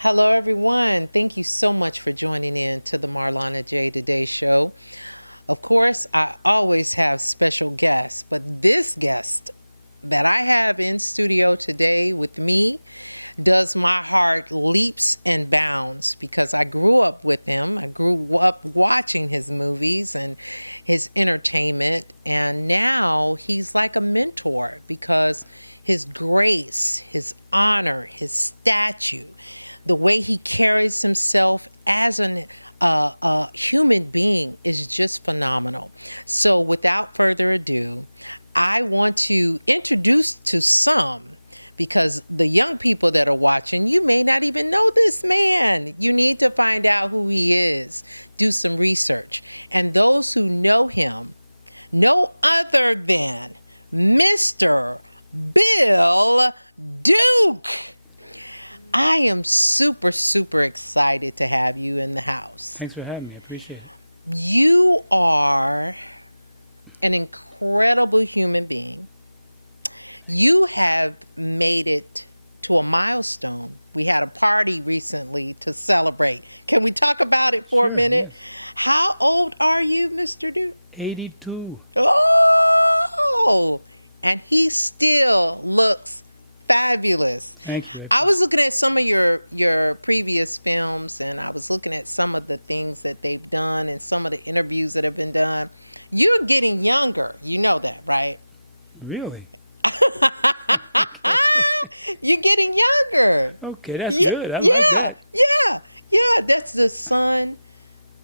Hello, everyone. Thank you so much for joining in to the Marlanna J Today show. Of course, I always have special guests, but this guest that I have in studio today with me does my heart leaps and bounds because I grew up with him. I grew up watching his movies and his entertainment, and now he's like a mentor because his grace, his honor, his statue, the way he carries himself as a human being is just phenomenal. So, without further ado, I want to introduce to some because the young people that are watching, you may not even know this man. You need to find out who he is, do some research. And those who know him, no other than Mr. Bill Duke. I am super, super excited to have you in the house. Thanks for having me. I appreciate it. You are an incredible human being. You have made it to a milestone. We had a party recently to celebrate. Can we talk about it for a minute? Yes. How old are you, Mr. Duke? 82. Oh, and he still looks fabulous. Thank you. I was looking at some of your previous films, and I was looking at some of the things that they've done and some of the interviews that have been done. You're getting younger. You know that, right? Really? You're getting younger. Okay, that's Yeah, good. I like yeah, that. yeah. That's the sun,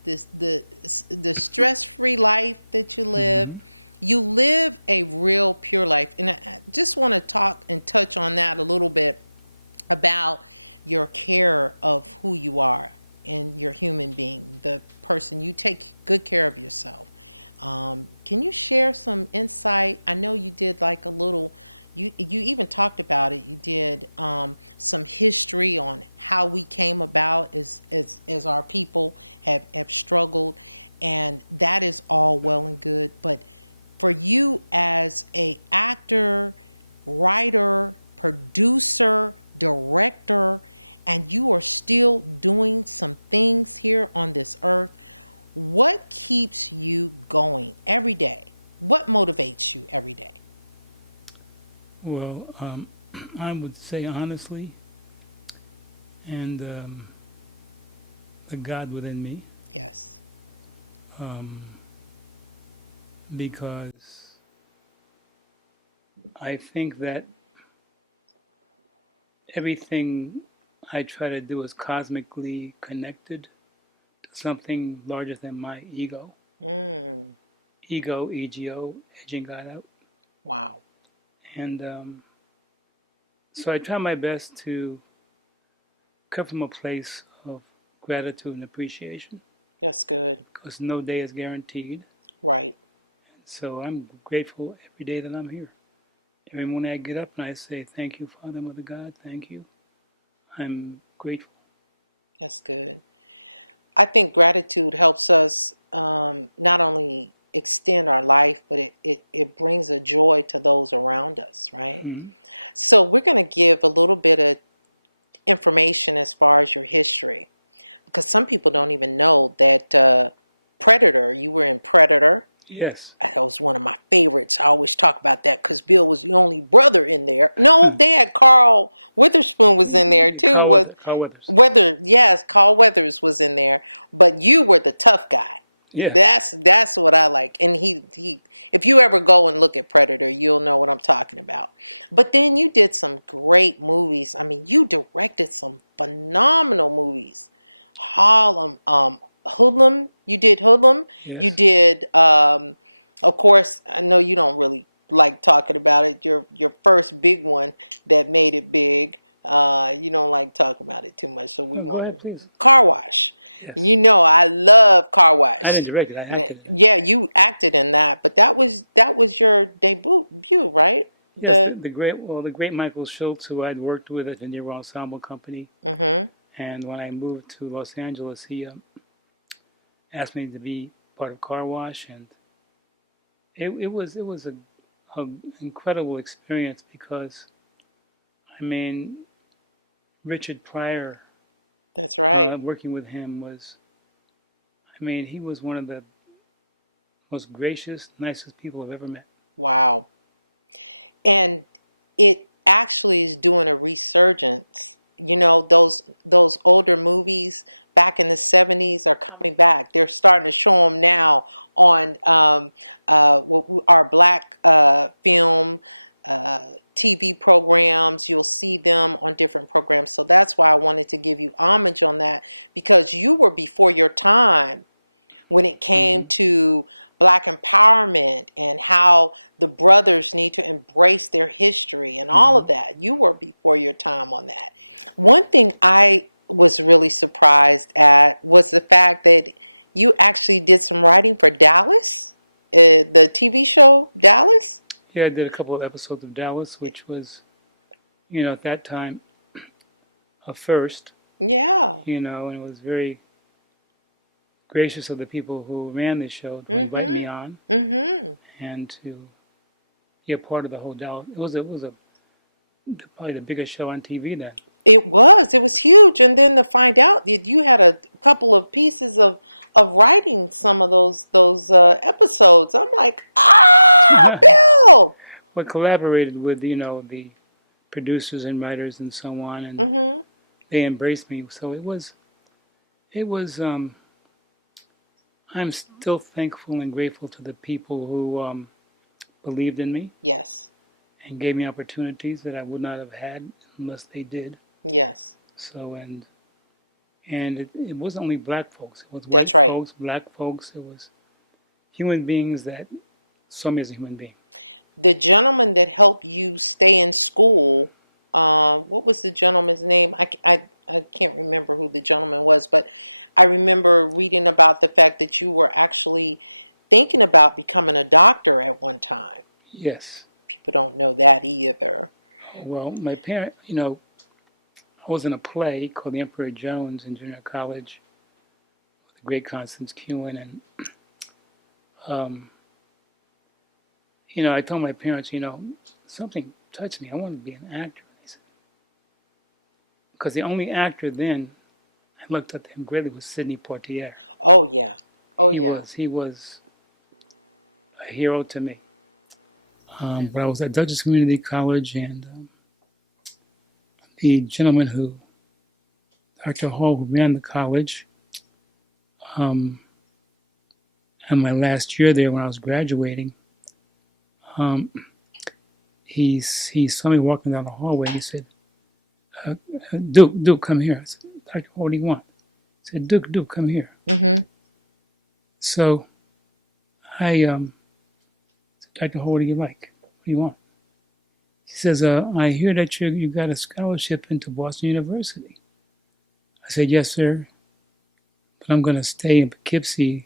this the stress-free life that you live. Mhm. You live a real pure life, and I just want to talk and touch on that a little bit about your care of who you are and your human being, the person you take good care of yourself. Can you share some insight? I know you did like a little. You even talked about it. You did some history on how we came about as our people have struggled, and that is all well and good. But for you as a actor, writer, producer, director, and you are still doing some things here on this earth, what keeps you going every day? What motivates you every day? Well, I would say honestly, and the God within me, Yes. um, because I think that everything I try to do is cosmically connected to something larger than my ego. Mm, Ego, ego, edging God out. wow. And so I try my best to come from a place of gratitude and appreciation That's good. because no day is guaranteed. Right. So I'm grateful every day that I'm here. Every morning I get up and I say, thank you, Father, Mother God, thank you. I'm grateful. That's good. I think gratitude helps us not only extend our life, but it brings a joy to those around us, right? Mhm. So, we're going to give a little bit of information as far as your history because some people don't even know that Predator, you were in Predator. Yes. That was one of my favorites. I always talk about that because Bill was the only brother in there. No, they had Carl Witherspoon was in there too. Was Carl Weathers. Yes, Carl Weathers was in there, but you were the tough guy. Yeah. That's what I like. And he if you ever go and look at Predator, you'll know what I'm talking about. But then you did some great movies. I mean, you directed some phenomenal movies. Harlem, Hoodlum, you did Hoodlum. You Yes. did of course, I know you don't really like talking about it. Your first big one that made it big. You don't like talking about it too much, so we No, go want ahead, to please. Car Wash. Yes. You know, I love Car I didn't Wash. direct it, I acted it. Yeah, you acted in that, but that was your debut, right? Yes, The the great Michael Schultz, who I'd worked with at the Nero Ensemble Company, mhm. and when I moved to Los Angeles, he asked me to be part of Car Wash, and it was a incredible experience because I mean Richard Pryor That's right. Working with him was, I mean, he was one of the most gracious, nicest people I've ever met. Wow. And it actually is doing a resurgence. You know, those older movies back in the 70s are coming back. They're starting to show them now on our black film TV programs. You'll see them on different programs. So that's why I wanted to give you homage on that, because you were before your time when it came to black empowerment and how the brothers need to embrace their history and all of that. You were before your time on that. One thing I was really surprised at was the fact that you actually did some writing for Dallas, the TV show Dallas. Yeah, I did a couple of episodes of Dallas, which was, you know, at that time a first. Yeah. You know, and it was very gracious of the people who ran the show to invite me on and to be a part of the whole Dallas. It was probably the biggest show on TV then. It was huge. And then to find out that you had a couple of pieces of writing some of those episodes, I'm like, Bill. We collaborated with, you know, the producers and writers and so on, and they embraced me. So it was. I'm still thankful and grateful to the people who believed in me. Yes. And gave me opportunities that I would not have had unless they did. Yes. So and it wasn't only black folks. It was That's white right. folks, black folks. It was human beings that saw me as a human being. The gentleman that helped you stay in school, what was the gentleman's name? I can't remember who the gentleman was, but I remember reading about the fact that you were actually thinking about becoming a doctor at one time. Yes. People don't know that either. Well, my parent, you know, I was in a play called The Emperor Jones in junior college with the great Constance Kewen, and you know, I told my parents, you know, something touched me. I want to be an actor. Because the only actor then I looked up to him greatly was Sidney Poitier. Oh yeah. Oh he yeah. He was a hero to me. But I was at Douglas Community College, and the gentleman Dr. Hall, who ran the college, in my last year there when I was graduating, he saw me walking down the hallway. He said, Duke, come here. I said, Dr. Hall, what do you want? He said, Duke, come here. So I said, Dr. Hall, what do you like? What do you want? He says, I hear that you got a scholarship into Boston University. I said, yes, sir. But I'm going to stay in Poughkeepsie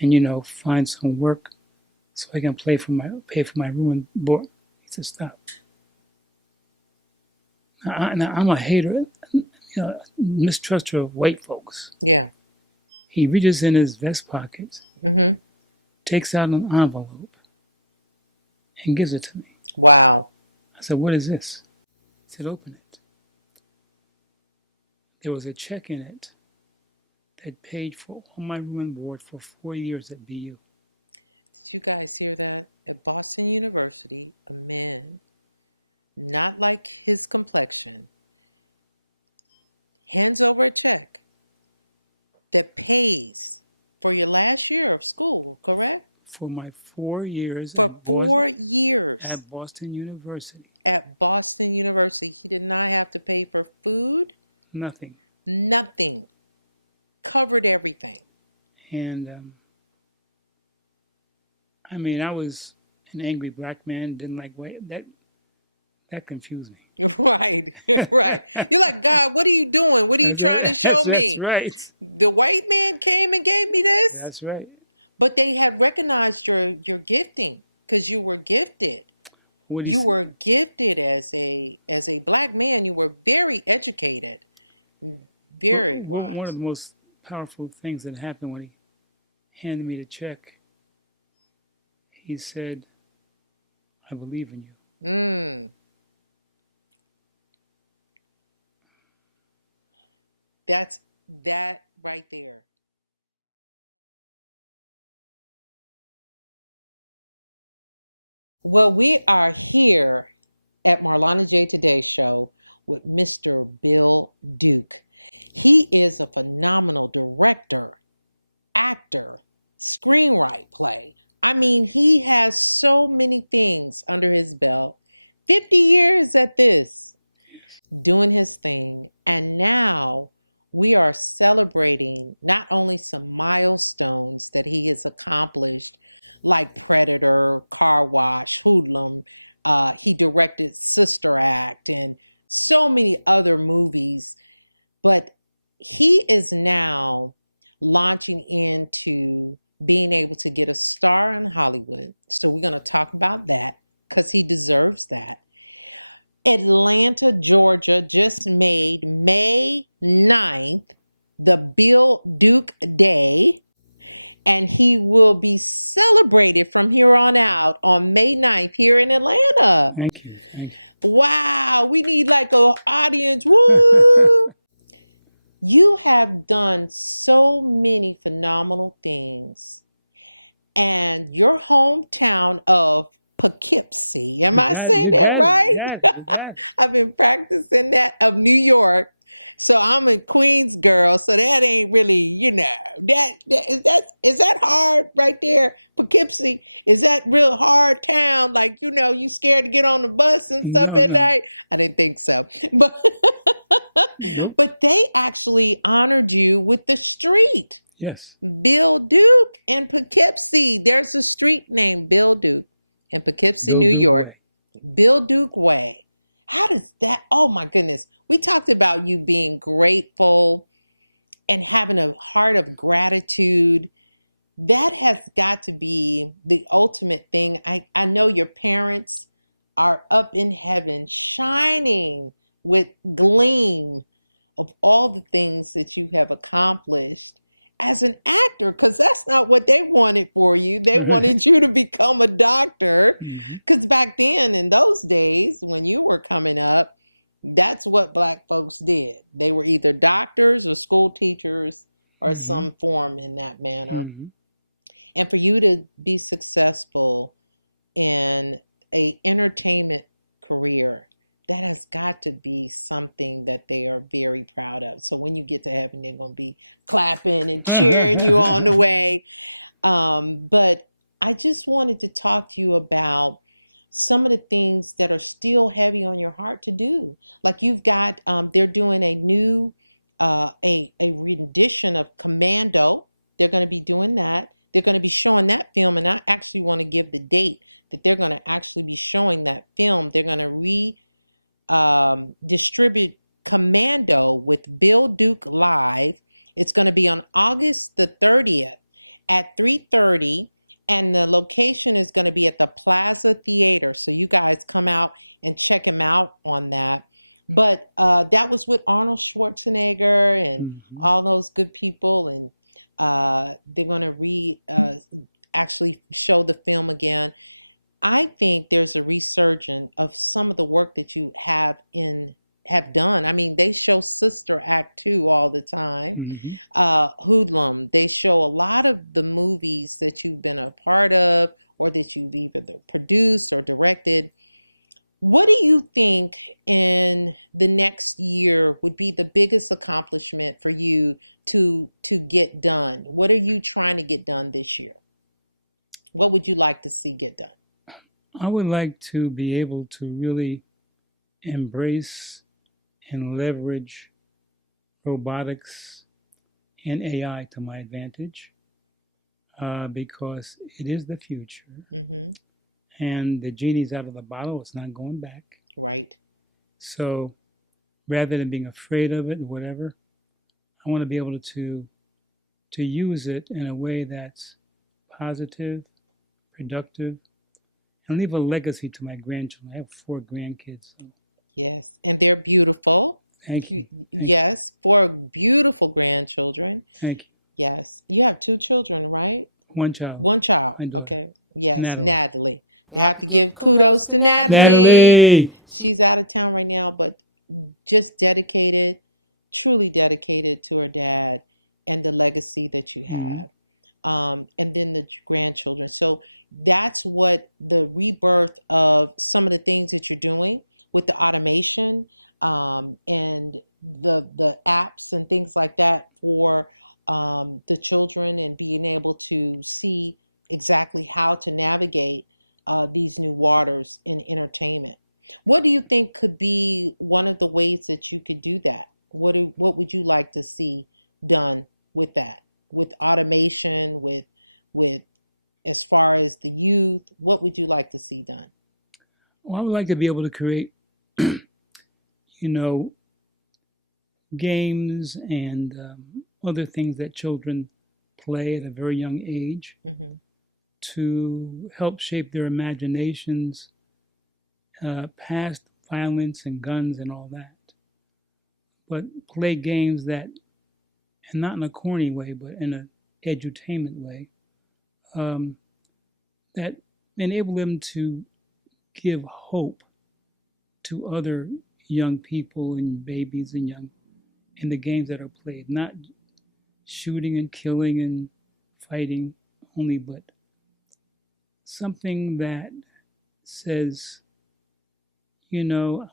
and, you know, find some work so I can pay for my room and board. He said, stop. Now I'm a hater, you know, mistruster of white folks. Yeah. He reaches in his vest pocket, takes out an envelope, and gives it to me. Wow. I said, what is this? He said, open it. There was a check in it that paid for all my room and board for 4 years at BU. Did you guys hear that? At Boston University, a man, not like his complexion, hands over a check that pays for your last year of school, correct? For my 4 years. For 4 years. At Boston University. At Boston University. He did not have to pay for food. Nothing. Nothing. Covered everything. And, I mean, I was an angry black man, didn't like white. That confused me. Right, right. You're like, God, what are you doing? What are you trying to show me? That's right. The white man came and gave me this? That's right. But they had recognized your gifting, because you were gifted. You were gifted as a black man. You were very educated, very wise. One of the most powerful things that happened when he handed me the check, he said, I believe in you. That's that right there. Well, we are here at Marlanna J Today Show with Mr. Bill Duke. He is a phenomenal director, actor, screenwriter, play. I mean, he has so many things under his belt. 50 years at this, doing his thing. And now we are celebrating not only some milestones that he has accomplished, like Predator, Car Wash, Hoodlum. He directed Sister Act and so many other movies, but he is now launching into being able to get a star in Hollywood. So we're going to talk about that because he deserves that. Atlanta, Georgia just made May 9th the Bill Duke Day, and he will be celebrated from here on out on May 9th here in Atlanta. Thank you. Thank you. Wow, we need like a audience. Woo! You have done so many phenomenal things, and your hometown of Poughkeepsie. Am I saying that right? I've been practicing that of New York. So I'm a Queens girl, so that ain't really, is that hard right there, Poughkeepsie? Is that real hard town? Like, you scared to get on the bus and stuff at night? I didn't think so. But but they actually honored you with the street. Yes. Bill Duke in Poughkeepsie. There's a street named Bill Duke in Poughkeepsie, New York. Bill Duke Way. How does that? Oh my goodness. We talked about you being grateful and having a heart of gratitude. That has got to be the ultimate thing. I know your parents are up in heaven, shining with gleam of all the things that you have accomplished as an actor, because that's not what they wanted for you. They wanted you to become a doctor, because back then, in those days, when you were coming up, that's what Black folks did. They were either doctors or school teachers or some form in that manner. And for you to be successful in a entertainment career, that has got to be something that they are very proud of. So when you get to heaven, they're going to be clapping and cheering you on the way. But I just wanted to talk to you about some of the things that are still heavy on your heart to do. Like you've got, they're doing a new, a rendition of Commando. They're going to be doing that. They're going to be showing that film. And I actually want to give the date that they're going to actually be showing that film. They're going to distribute Commando with Bill Duke live. It's going to be on August the 30th at 3:30, and the location is going to be at the Plaza Theater. So you guys come out and check him out on that. But that was with Arnold Schwarzenegger and all those good people, and they're going to actually show the film again. I think there's a resurgence of some of the work that you have done. I mean, they show Sister Act 2 all the time. Hoodlum, they show a lot of the movies that you've been a part of or that you've either produced or directed. What do you think in the next year would be the biggest accomplishment for you to get done? What are you trying to get done this year? What would you like to see get done? I would like to be able to really embrace and leverage robotics and AI to my advantage, because it is the future. And the genie's out of the bottle. It's not going back. Right. So rather than being afraid of it or whatever, I want to be able to use it in a way that's positive, productive, and leave a legacy to my grandchildren. I have 4 grandkids. So. Yes, and they're beautiful. Thank you. Yes, 4 beautiful grandchildren. Thank you. Yes, you have 2 children, right? 1 child. 1 child. Okay. Yes, Natalie. We have to give kudos to Natalie. Natalie! She's out of town right now, but just dedicated, truly dedicated to her dad and the legacy that you have. And then the grandchildren. So that's what the rebirth of some of the things that you're doing with the automation, and the apps and things like that for the children, and being able to see exactly how to navigate these new waters in entertainment. What do you think could be one of the ways that you could do that? What would you like to see done with that? With automation, with as far as the youth, what would you like to see done? Well, I would like to be able to create, you know, games and other things that children play at a very young age Mm-hmm. to help shape their imaginations past violence and guns and all that. But play games that, and not in a corny way, but in an edutainment way, um, that enable them to give hope to other young people and babies and young in the games that are played. Not shooting and killing and fighting only, but something that says, I'm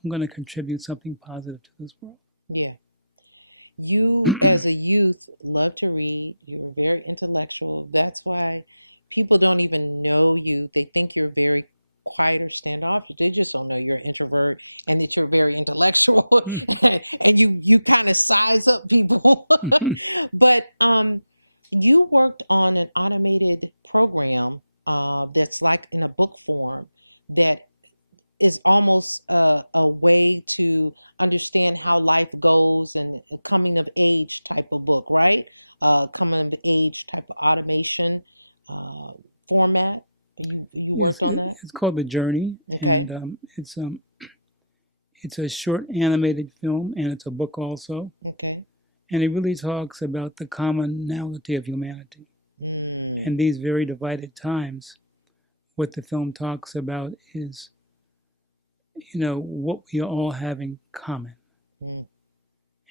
going to contribute something positive to this world. Yeah. You, as a youth, love to read. You're very intellectual. That's why people don't even know you. They think you're very quiet or standoffish. They just don't know you're an introvert and that you're very intellectual, and you kind of size up people. But you worked on an automated program that's like in a book form that is almost a way to understand how life goes, and a coming of age type of book, right? Coming of age type of automation uh, format. You Yes, worked on that? it's called The Journey. Okay. And it's a short animated film, and it's a book also. Okay. And it really talks about the commonality of humanity. Mm. In these very divided times, what the film talks about is, what we all have in common. Mm.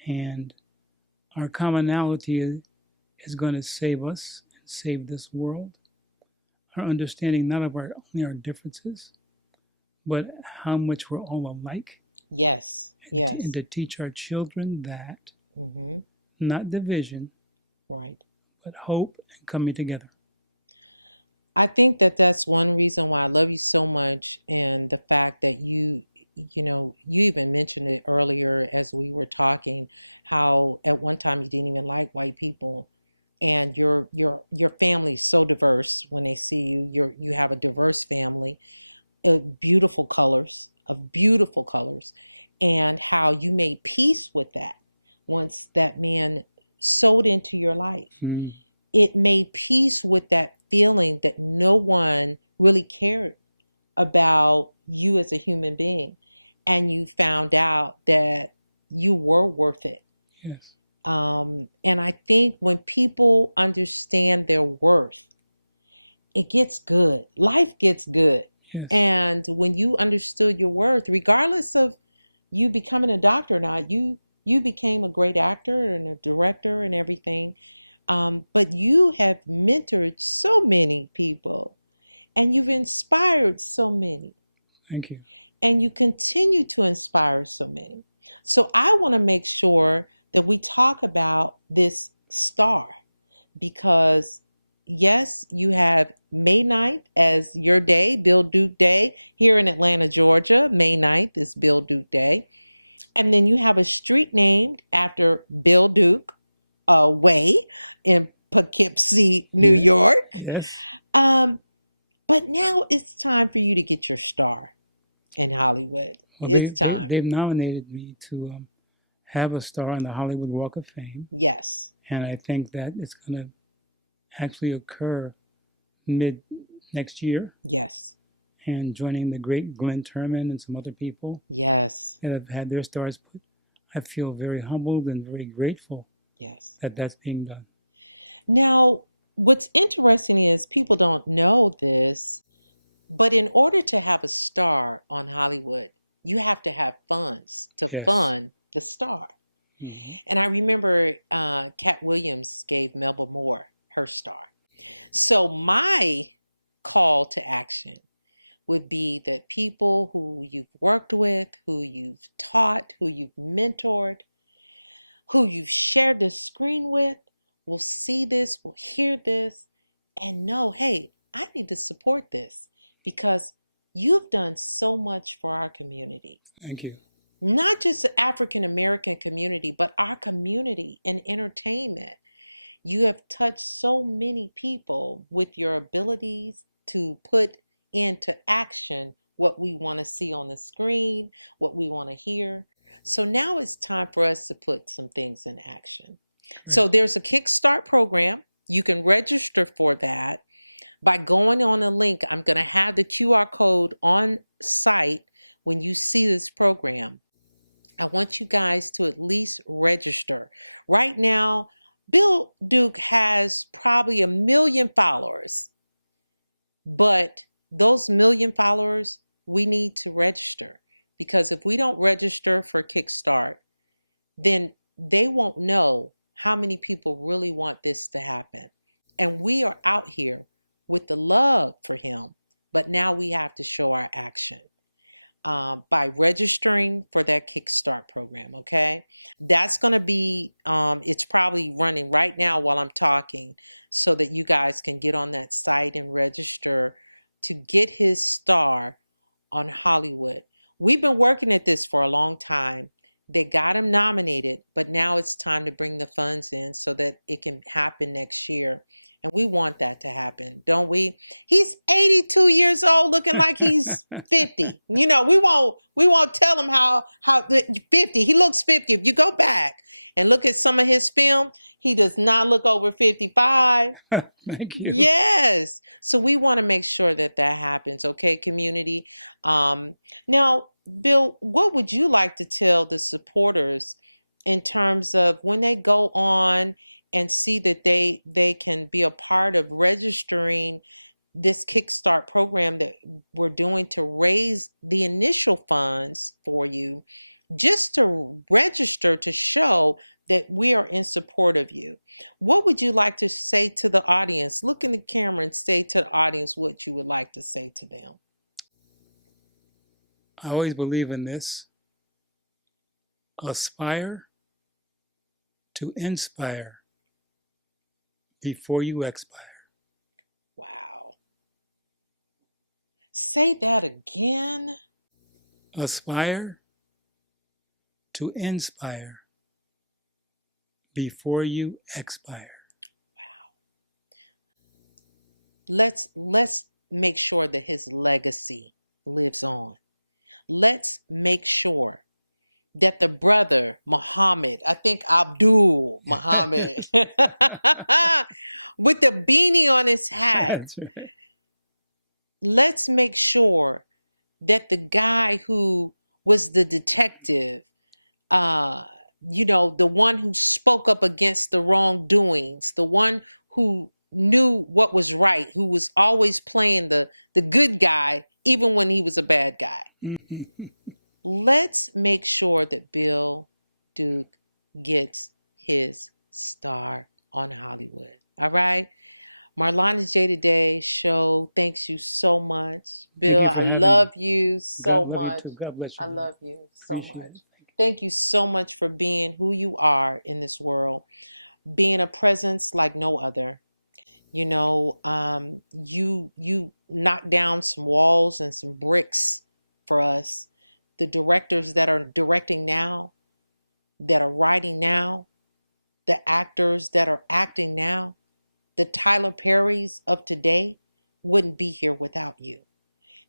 And our commonality is going to save us and save this world. Our understanding not of only our differences, but how much we're all alike. Yes. Yes. And to teach our children that, Mm-hmm. not division, Right. but hope and coming together. I think that that's one reason why I love you so much, and the fact that you even mentioned it earlier as we were talking, how at one time you didn't even like white people, and your family's so diverse. When they see you, you have a diverse family, beautiful colors, and how you made peace with that once that man sowed into your life. Mm. It made peace with that feeling that no one really cared about you as a human being, and you found out that you were worth it. Yes. And I think when people understand their worth, it gets good. Life gets good. Yes. And when you understood your worth, regardless of you becoming a doctor or not, you became a great actor and a director and everything. But you have mentored so many people, and you've inspired so many. Thank you. And you continue to inspire so many. So I want to make sure that we talk about this star, because yes, you have May 9th as your day, Bill Duke Day, here in Atlanta, Georgia. May 9th is Bill Duke Day. And then you have a street named after Bill Duke Way in Poughkeepsie, New York. Yes. But now it's time for you to get your star in Hollywood. Well, it's time. They've nominated me to have a star on the Hollywood Walk of Fame. Yes. And I think that it's going to actually occur mid next year. Yes. And joining the great Glenn Turman and some other people. Yes. That have had their stars put. I feel very humbled and very grateful. Yes. That that's being done. Now, what's interesting is people don't know this, but in order to have a star on Hollywood, you have to have funds to fund the star. And I remember Cat Williams gave Melba Moore her star. So my call to action would be that people who you've worked with, who you've taught, who you've mentored, who you've shared the screen with will see this, will hear this, and know, hey, I need to support this because you've done so much for our community. Thank you. Not just the African American community, but our community in entertainment. You have touched so many people with your abilities to put into action what we want to see on the screen, what we want to hear. So now it's time for us to put some things in action. So there's a Kickstart program. You can register for that by going on a link. I'm going to have the QR code on site when you see this program. I want you guys to at least register. Right now, Bill Duke has probably 1 million followers, but those 1 million followers, we need to register because if we don't register for Kickstart, then they won't know how many people really want this to happen. And we are out here with the love for him, but now we have to show our action. By registering for that Kickstart program, okay? That's going to be, it's probably running right now while I'm talking so that you guys can get on that site and register to get his star on Hollywood. We've been working at this for a long time. They got him nominated, but now it's time to bring the funds in so that it can happen next year. And we want that to happen, don't we? He's 82 years old, looking like he's 50. You know, we won't tell him how 50. He looks 50. If you go back and look at some of his film, he does not look over 55. Thank you. Yes. So we want to make sure that happens, okay, community? Now, Bill, what would you like to tell the supporters in terms of when they go on and see that they can be a part of registering this Kickstart program that we're doing to raise the initial funds for you, just to register to show that we are in support of you? What would you like to say to the audience? Look in the camera and say to the audience what you would like to say to them. I always believe in this. Aspire to inspire before you expire. Wow. Say that again. Aspire to inspire before you expire. Let's make sure that his legacy lives on. Let's make sure that the brother Muhammad, I think Abdul Muhammad, with the beanie on his hat, That's right. let's make sure that the guy who was the detective, the one who spoke up against the wrongdoings, the one who knew what was right, who was always playing the good guy, even when he was a bad guy. Let's make sure that Bill Duke gets his star on Hollywood. All right? Marlanna J Today show. Thanks you so much. Bill, I love you so much. God bless you. I love you so Appreciate much. it. Thank you so much for being who you are in this world, being a presence like no other. You know, you knocked down some walls and some bricks for us. The directors that are directing now, that are writing now, the actors that are acting now, the Tyler Perrys of today wouldn't be here without you.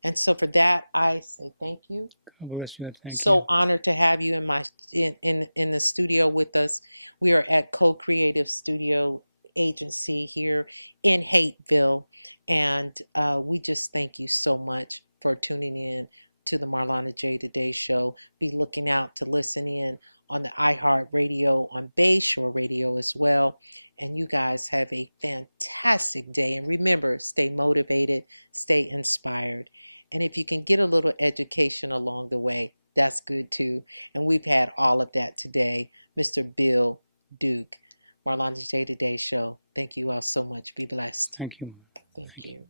And so for that, I say thank you. God bless you. Thank So you. honored to have you in the studio with us. We are at Co-Creative Studio Agency here in Hateville, and we just thank you so much for tuning in to the Marlanna J Today show. Be looking out to listen in on the iHeart Radio, on Bayshore Radio as well. And you guys have a fantastic day. And remember, stay motivated, stay inspired. And if you can get a little education along the way, That's good too. And we've had all of that today. Mr. Bill Duke, Marlanna J Today Show. Thank you all so much. Be blessed. Thank you. Thank you.